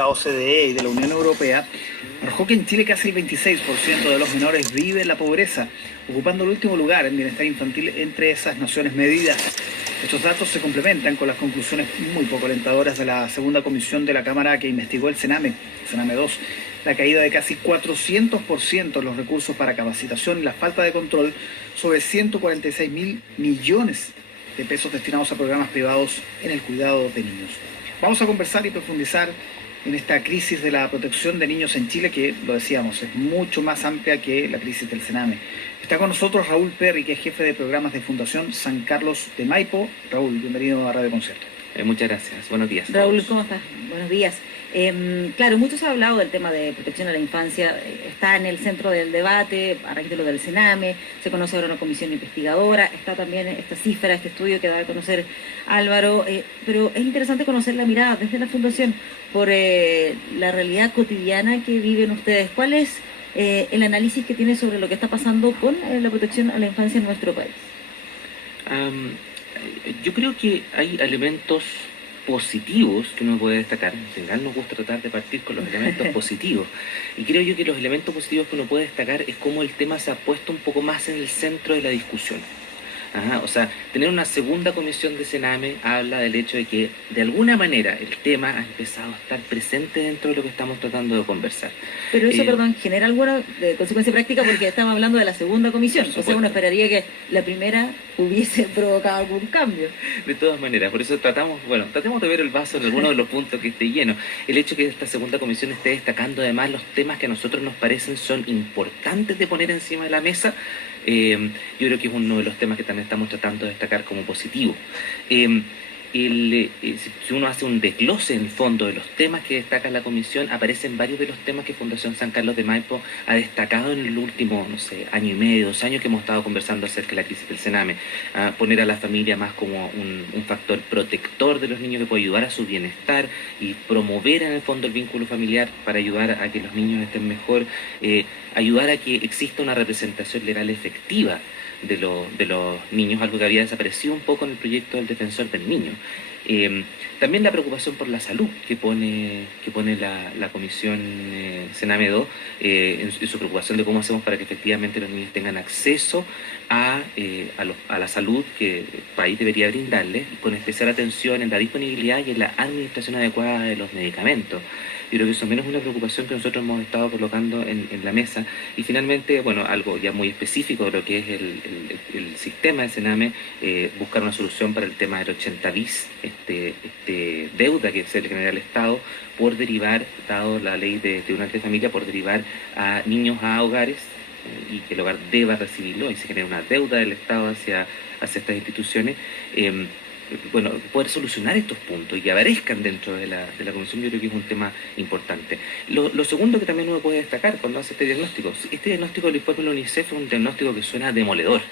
La OCDE y de la Unión Europea arrojó que en Chile casi el 26% de los menores vive en la pobreza, ocupando el último lugar en bienestar infantil entre esas naciones medidas. Estos datos se complementan con las conclusiones muy poco alentadoras de la segunda comisión de la Cámara que investigó el Sename 2, la caída de casi 400% en los recursos para capacitación y la falta de control sobre 146.000 millones de pesos destinados a programas privados en el cuidado de niños. Vamos a conversar y profundizar en esta crisis de la protección de niños en Chile, que, lo decíamos, es mucho más amplia que la crisis del Sename. Está con nosotros Raúl Perry, que es jefe de programas de Fundación San Carlos de Maipo. Raúl, bienvenido a Radio Concierto. Muchas gracias. Buenos días. Raúl, ¿cómo estás? Buenos días. Claro, mucho se ha hablado del tema de protección a la infancia, está en el centro del debate, a raíz de lo del Sename, se conoce ahora una comisión investigadora, está también esta cifra, este estudio que da a conocer Álvaro, pero es interesante conocer la mirada desde la Fundación por la realidad cotidiana que viven ustedes. ¿Cuál es el análisis que tiene sobre lo que está pasando con la protección a la infancia en nuestro país? Yo creo que hay elementos positivos que uno puede destacar. En general nos gusta tratar de partir con los elementos positivos. Y creo yo que los elementos positivos que uno puede destacar es cómo el tema se ha puesto un poco más en el centro de la discusión. O sea, tener una segunda comisión de Sename habla del hecho de que de alguna manera el tema ha empezado a estar presente dentro de lo que estamos tratando de conversar. Pero eso, genera alguna consecuencia práctica porque estamos hablando de la segunda comisión. Entonces uno esperaría que la primera hubiese provocado algún cambio. De todas maneras, por eso tratemos de ver el vaso en alguno de los puntos que esté lleno. El hecho de que esta segunda comisión esté destacando además los temas que a nosotros nos parecen son importantes de poner encima de la mesa, yo creo que es uno de los temas que también estamos tratando de destacar como positivo. Si uno hace un desglose en el fondo de los temas que destaca la comisión, aparecen varios de los temas que Fundación San Carlos de Maipo ha destacado en el último, año y medio, 2 años que hemos estado conversando acerca de la crisis del Sename. Poner a la familia más como un factor protector de los niños que puede ayudar a su bienestar y promover en el fondo el vínculo familiar para ayudar a que los niños estén mejor, ayudar a que exista una representación legal efectiva de los niños, algo que había desaparecido un poco en el proyecto del Defensor del Niño. También la preocupación por la salud que pone la Comisión Sename 2, en su preocupación de cómo hacemos para que efectivamente los niños tengan acceso a la salud que el país debería brindarles, con especial atención en la disponibilidad y en la administración adecuada de los medicamentos. Yo creo que eso menos es una preocupación que nosotros hemos estado colocando en la mesa. Y finalmente, algo ya muy específico de lo que es el sistema de Sename, buscar una solución para el tema del 80 bis, deuda que se le genera al Estado por derivar, dado la ley de tribunal de familia, por derivar a niños a hogares y que el hogar deba recibirlo y se genera una deuda del Estado hacia estas instituciones. Poder solucionar estos puntos y que aparezcan dentro de la comisión, yo creo que es un tema importante. Lo segundo que también uno puede destacar cuando hace este diagnóstico del informe de la UNICEF es un diagnóstico que suena demoledor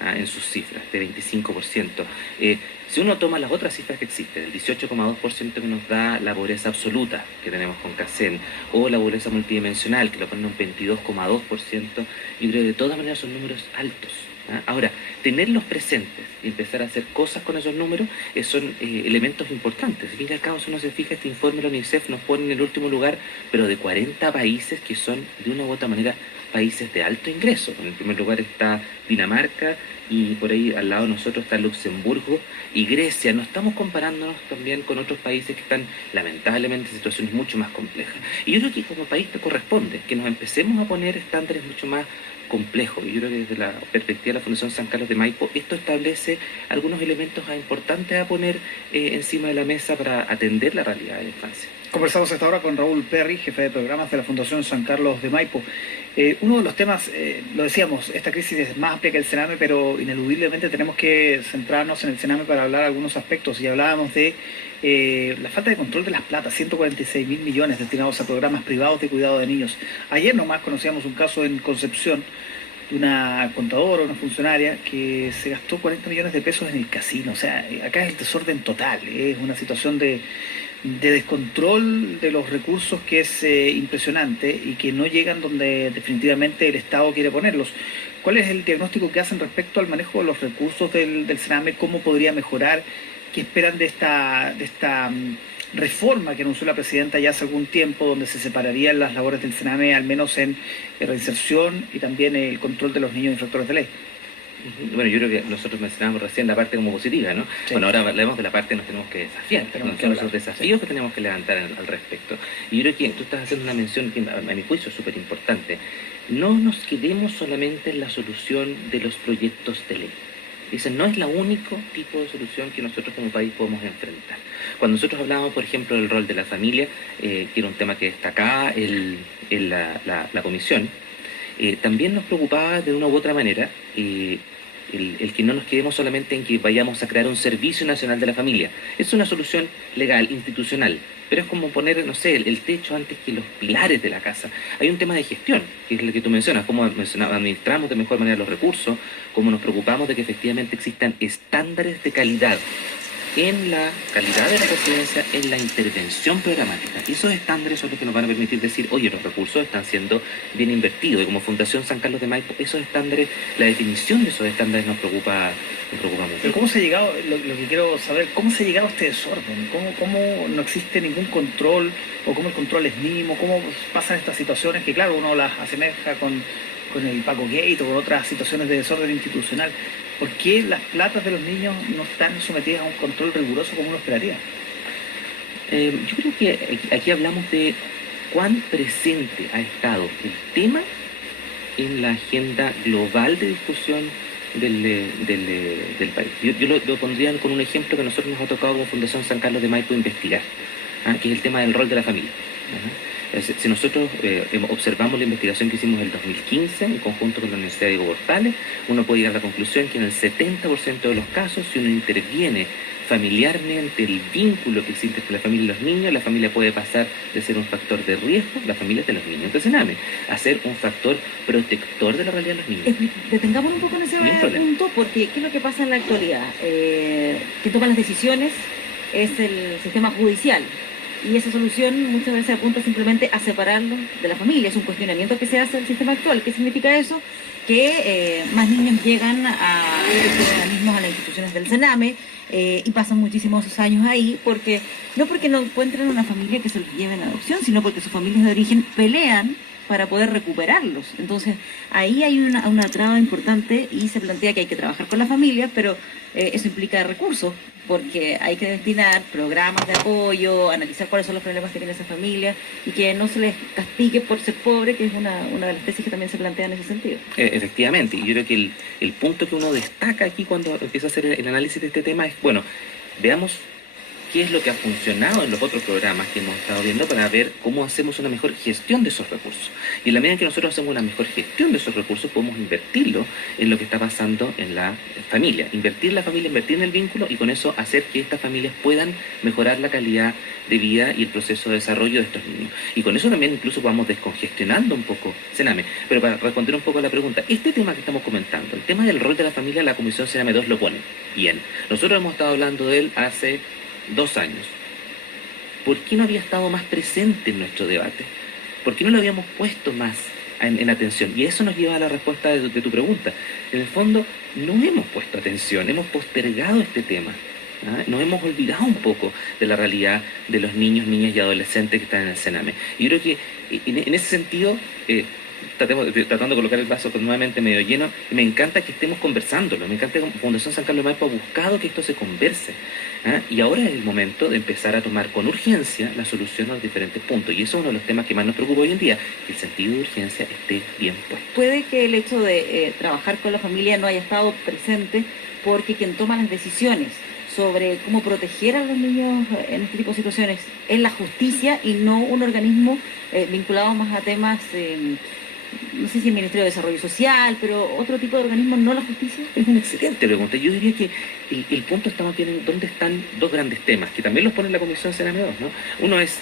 en sus cifras, de 25%. Si uno toma las otras cifras que existen, el 18,2% que nos da la pobreza absoluta que tenemos con CACEN, o la pobreza multidimensional, que lo ponen un 22,2%, yo creo que de todas maneras son números altos. Ahora, tenerlos presentes y empezar a hacer cosas con esos números son elementos importantes. Al fin y al cabo, si uno se fija, este informe de la UNICEF nos pone en el último lugar, pero de 40 países que son, de una u otra manera, países de alto ingreso. En el primer lugar está Dinamarca y por ahí al lado de nosotros está Luxemburgo y Grecia. No estamos comparándonos también con otros países que están lamentablemente en situaciones mucho más complejas. Y yo creo que como país te corresponde que nos empecemos a poner estándares mucho más complejos. Y yo creo que desde la perspectiva de la Fundación San Carlos de Maipo, esto establece algunos elementos importantes a poner encima de la mesa para atender la realidad de la infancia. Conversamos hasta ahora con Raúl Perry, jefe de programas de la Fundación San Carlos de Maipo. Uno de los temas, lo decíamos, esta crisis es más amplia que el Sename, pero ineludiblemente tenemos que centrarnos en el Sename para hablar de algunos aspectos. Y hablábamos de la falta de control de las platas, 146.000 millones destinados a programas privados de cuidado de niños. Ayer nomás conocíamos un caso en Concepción de una contadora, una funcionaria, que se gastó 40 millones de pesos en el casino. O sea, acá es el desorden total, es una situación de descontrol de los recursos que es impresionante y que no llegan donde definitivamente el Estado quiere ponerlos. ¿Cuál es el diagnóstico que hacen respecto al manejo de los recursos del Sename? ¿Cómo podría mejorar? ¿Qué esperan de esta reforma que anunció la presidenta ya hace algún tiempo, donde se separarían las labores del Sename, al menos en reinserción y también el control de los niños infractores de ley. Bueno, yo creo que nosotros mencionábamos recién la parte como positiva, ¿no? Sí. Bueno, ahora hablemos de la parte que nos tenemos que desafiar, son esos desafíos que tenemos que levantar al respecto. Y yo creo que tú estás haciendo una mención que a mi juicio es súper importante. No nos quedemos solamente en la solución de los proyectos de ley. Ese no es el único tipo de solución que nosotros como país podemos enfrentar. Cuando nosotros hablábamos, por ejemplo, del rol de la familia, que era un tema que destacaba la comisión, también nos preocupaba de una u otra manera el que no nos quedemos solamente en que vayamos a crear un Servicio Nacional de la Familia. Es una solución legal, institucional, pero es como poner, no sé, el techo antes que los pilares de la casa. Hay un tema de gestión, que es el que tú mencionas, cómo administramos de mejor manera los recursos, cómo nos preocupamos de que efectivamente existan estándares de calidad en la calidad de la residencia, en la intervención programática. Y esos estándares son los que nos van a permitir decir, oye, los recursos están siendo bien invertidos. Y como Fundación San Carlos de Maipo, esos estándares, la definición de esos estándares nos preocupa mucho. Pero ¿cómo se ha llegado, lo que quiero saber, cómo se ha llegado a este desorden? ¿Cómo no existe ningún control? ¿O cómo el control es mínimo? ¿Cómo pasan estas situaciones que, claro, uno las asemeja con el Paco Gate o con otras situaciones de desorden institucional? ¿Por qué las platas de los niños no están sometidas a un control riguroso como uno esperaría? Yo creo que aquí hablamos de cuán presente ha estado el tema en la agenda global de discusión del país. Yo lo pondría con un ejemplo que a nosotros nos ha tocado como Fundación San Carlos de Maipo investigar, que es el tema del rol de la familia. Si nosotros observamos la investigación que hicimos en el 2015 en conjunto con la Universidad Diego Portales, uno puede llegar a la conclusión que en el 70% de los casos, si uno interviene familiarmente el vínculo que existe entre la familia y los niños, la familia puede pasar de ser un factor de riesgo, la familia de los niños de Sename, a ser un factor protector de la realidad de los niños. Detengamos un poco en ese punto, porque ¿qué es lo que pasa en la actualidad? Que toma las decisiones es el sistema judicial. Y esa solución muchas veces apunta simplemente a separarlo de la familia. Es un cuestionamiento que se hace al sistema actual. ¿Qué significa eso? Que más niños llegan a estos organismos, a las instituciones del Sename, y pasan muchísimos años ahí, no porque no encuentren una familia que se los lleve en adopción, sino porque sus familias de origen pelean para poder recuperarlos. Entonces, ahí hay una traba importante y se plantea que hay que trabajar con las familias, pero eso implica recursos, porque hay que destinar programas de apoyo, analizar cuáles son los problemas que tiene esa familia y que no se les castigue por ser pobre, que es una de las tesis que también se plantea en ese sentido. Efectivamente, y yo creo que el punto que uno destaca aquí cuando empieza a hacer el análisis de este tema es, bueno, veamos qué es lo que ha funcionado en los otros programas que hemos estado viendo para ver cómo hacemos una mejor gestión de esos recursos. Y en la medida en que nosotros hacemos una mejor gestión de esos recursos, podemos invertirlo en lo que está pasando en la familia. Invertir en la familia, invertir en el vínculo y con eso hacer que estas familias puedan mejorar la calidad de vida y el proceso de desarrollo de estos niños. Y con eso también incluso vamos descongestionando un poco Sename. Pero para responder un poco a la pregunta, este tema que estamos comentando, el tema del rol de la familia, la Comisión Sename 2 lo pone bien. Nosotros hemos estado hablando de él hace 2 años. ¿Por qué no había estado más presente en nuestro debate? ¿Por qué no lo habíamos puesto más en atención? Y eso nos lleva a la respuesta de tu pregunta. En el fondo, no hemos puesto atención, hemos postergado este tema. Nos hemos olvidado un poco de la realidad de los niños, niñas y adolescentes que están en el Sename. Y yo creo que en ese sentido, tratando de colocar el vaso nuevamente medio lleno, me encanta que estemos conversándolo, me encanta que Fundación San Carlos de Maipo ha buscado que esto se converse. Y ahora es el momento de empezar a tomar con urgencia la solución a los diferentes puntos. Y eso es uno de los temas que más nos preocupa hoy en día, que el sentido de urgencia esté bien puesto. Puede que el hecho de trabajar con la familia no haya estado presente porque quien toma las decisiones sobre cómo proteger a los niños en este tipo de situaciones es la justicia y no un organismo vinculado más a temas, no sé si el Ministerio de Desarrollo Social, pero otro tipo de organismo, no la justicia. Es una excelente pregunta. Yo diría que el punto está más bien en dónde están 2 grandes temas, que también los pone la Comisión Sename 2, ¿no? Uno es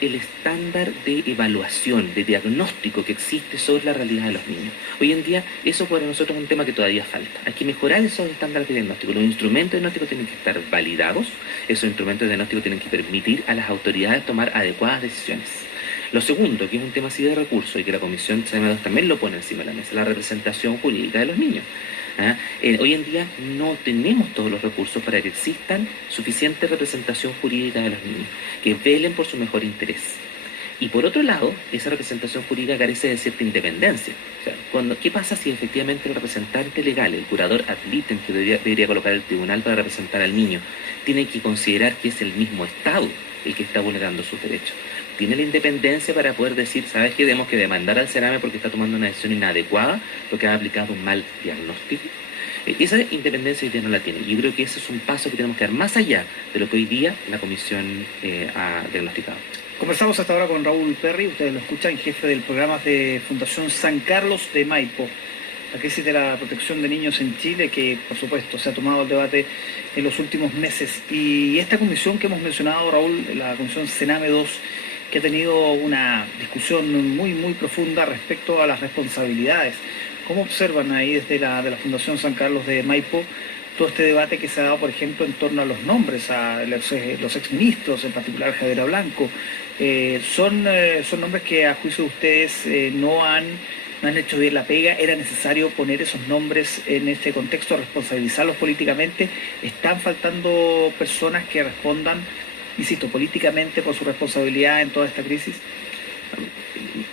el estándar de evaluación, de diagnóstico que existe sobre la realidad de los niños. Hoy en día, eso para nosotros es un tema que todavía falta. Hay que mejorar esos estándares de diagnóstico. Los instrumentos de diagnóstico tienen que estar validados. Esos instrumentos de diagnóstico tienen que permitir a las autoridades tomar adecuadas decisiones. Lo segundo, que es un tema así de recursos y que la Comisión CM2 también lo pone encima de la mesa, la representación jurídica de los niños. Hoy en día no tenemos todos los recursos para que existan suficiente representación jurídica de los niños, que velen por su mejor interés. Y por otro lado, esa representación jurídica carece de cierta independencia. O sea, ¿qué pasa si efectivamente el representante legal, el curador ad litem que debería colocar el tribunal para representar al niño, tiene que considerar que es el mismo Estado el que está vulnerando sus derechos? ¿Tiene la independencia para poder decir, sabes que tenemos que demandar al Sename porque está tomando una decisión inadecuada, porque ha aplicado un mal diagnóstico? Esa independencia hoy día no la tiene. Yo creo que ese es un paso que tenemos que dar más allá de lo que hoy día la Comisión ha diagnosticado. Conversamos hasta ahora con Raúl Perry, ustedes lo escuchan, jefe del programa de Fundación San Carlos de Maipo. La crisis de la protección de niños en Chile, que por supuesto se ha tomado el debate en los últimos meses. Y esta comisión que hemos mencionado, Raúl, la comisión Sename 2, que ha tenido una discusión muy, muy profunda respecto a las responsabilidades. ¿Cómo observan ahí desde la Fundación San Carlos de Maipo todo este debate que se ha dado, por ejemplo, en torno a los nombres, a los exministros, en particular Javiera Blanco? Son nombres que a juicio de ustedes no han hecho bien la pega. ¿Era necesario poner esos nombres en este contexto, responsabilizarlos políticamente? ¿Están faltando personas que respondan, insisto, políticamente por su responsabilidad en toda esta crisis?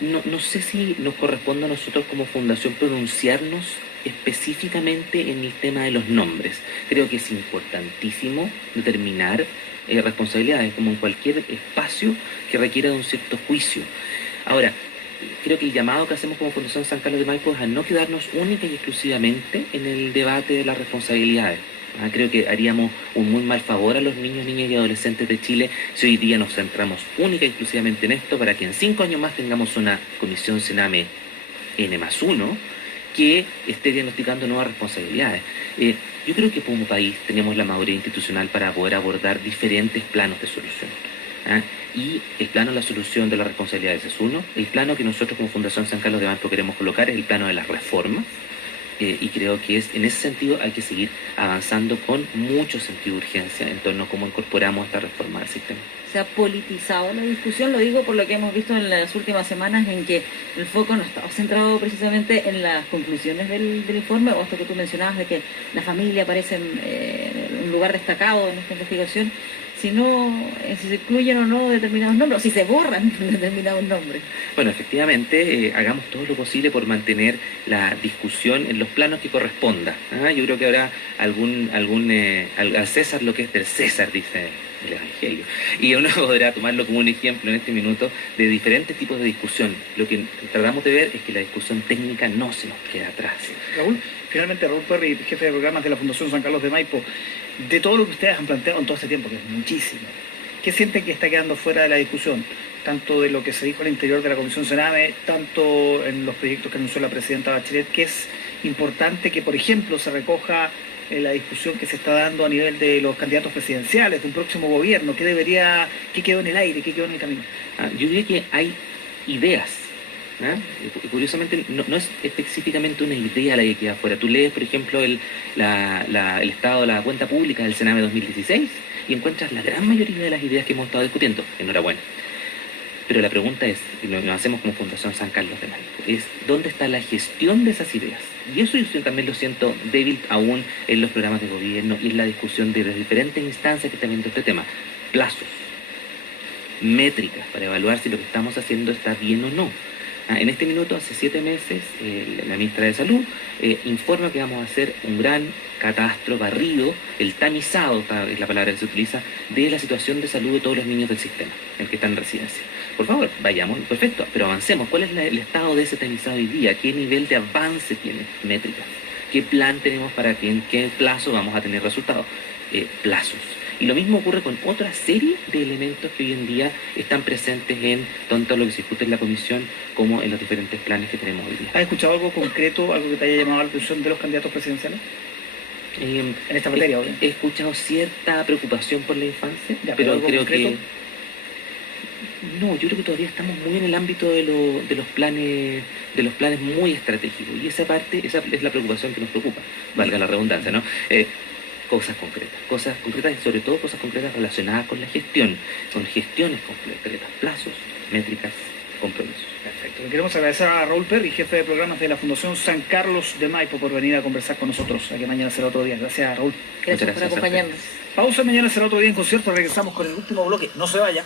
No sé si nos corresponde a nosotros como fundación pronunciarnos específicamente en el tema de los nombres. Creo que es importantísimo determinar responsabilidades, como en cualquier espacio que requiera de un cierto juicio. Ahora, creo que el llamado que hacemos como Fundación San Carlos de Maipo es a no quedarnos única y exclusivamente en el debate de las responsabilidades. Creo que haríamos un muy mal favor a los niños, niñas y adolescentes de Chile si hoy día nos centramos única y exclusivamente en esto, para que en 5 años más tengamos una comisión Sename N+1 que esté diagnosticando nuevas responsabilidades. Yo creo que como país tenemos la madurez institucional para poder abordar diferentes planos de solución. Y el plano de la solución de las responsabilidades es uno. El plano que nosotros como Fundación San Carlos de Maipo queremos colocar es el plano de las reformas. Y creo que en ese sentido hay que seguir avanzando con mucho sentido de urgencia en torno a cómo incorporamos esta reforma al sistema. Se ha politizado la discusión, lo digo por lo que hemos visto en las últimas semanas, en que el foco no estaba centrado precisamente en las conclusiones del informe, o esto que tú mencionabas de que la familia aparece en un lugar destacado en esta investigación, sino si se incluyen o no determinados nombres, o si se borran determinados nombres. Bueno, efectivamente, hagamos todo lo posible por mantener la discusión en los planos que corresponda. Yo creo que habrá al César lo que es del César, dice el Evangelio. Y uno podrá tomarlo como un ejemplo en este minuto de diferentes tipos de discusión. Lo que tratamos de ver es que la discusión técnica no se nos queda atrás. Raúl, finalmente Raúl Perry, jefe de programas de la Fundación San Carlos de Maipo, de todo lo que ustedes han planteado en todo este tiempo, que es muchísimo, ¿qué sienten que está quedando fuera de la discusión? Tanto de lo que se dijo al interior de la Comisión Sename, tanto en los proyectos que anunció la presidenta Bachelet, que es importante que, por ejemplo, se recoja la discusión que se está dando a nivel de los candidatos presidenciales, de un próximo gobierno. ¿Qué quedó en el aire, qué quedó en el camino? Yo diría que hay ideas. Curiosamente, no es específicamente una idea la que queda afuera. Tú lees, por ejemplo, el estado de la cuenta pública del Sename 2016 y encuentras la gran mayoría de las ideas que hemos estado discutiendo. Enhorabuena. Pero la pregunta es, y lo que hacemos como Fundación San Carlos de Maipo, es ¿dónde está la gestión de esas ideas? Y eso yo también lo siento débil aún en los programas de gobierno y en la discusión de las diferentes instancias que están viendo este tema. Plazos, métricas para evaluar si lo que estamos haciendo está bien o no. En este minuto, hace 7 meses, la ministra de Salud informa que vamos a hacer un gran catastro, barrido, el tamizado, es la palabra que se utiliza, de la situación de salud de todos los niños del sistema, el que están en residencia. Por favor, vayamos, perfecto, pero avancemos. ¿Cuál es el estado de ese tamizado hoy día? ¿Qué nivel de avance tiene? Métricas. ¿Qué plan tenemos para que en qué plazo vamos a tener resultados? Plazos. Y lo mismo ocurre con otra serie de elementos que hoy en día están presentes en tanto lo que se discute en la comisión como en los diferentes planes que tenemos hoy día. ¿Has escuchado algo concreto, algo que te haya llamado la atención de los candidatos presidenciales? En esta materia, obviamente. He escuchado cierta preocupación por la infancia, pero creo concreto. que... No, yo creo que todavía estamos muy en el ámbito de los planes muy estratégicos. Y esa es la preocupación que nos preocupa, valga la redundancia, ¿no? Cosas concretas y sobre todo cosas concretas relacionadas con la gestión, con gestiones concretas, plazos, métricas, queremos agradecer a Raúl Perry, jefe de programas de la Fundación San Carlos de Maipo, por venir a conversar con nosotros. Aquí mañana será otro día. Gracias, Raúl. Gracias por acompañarnos. Pausa, mañana será otro día en concierto. Regresamos con el último bloque. No se vaya.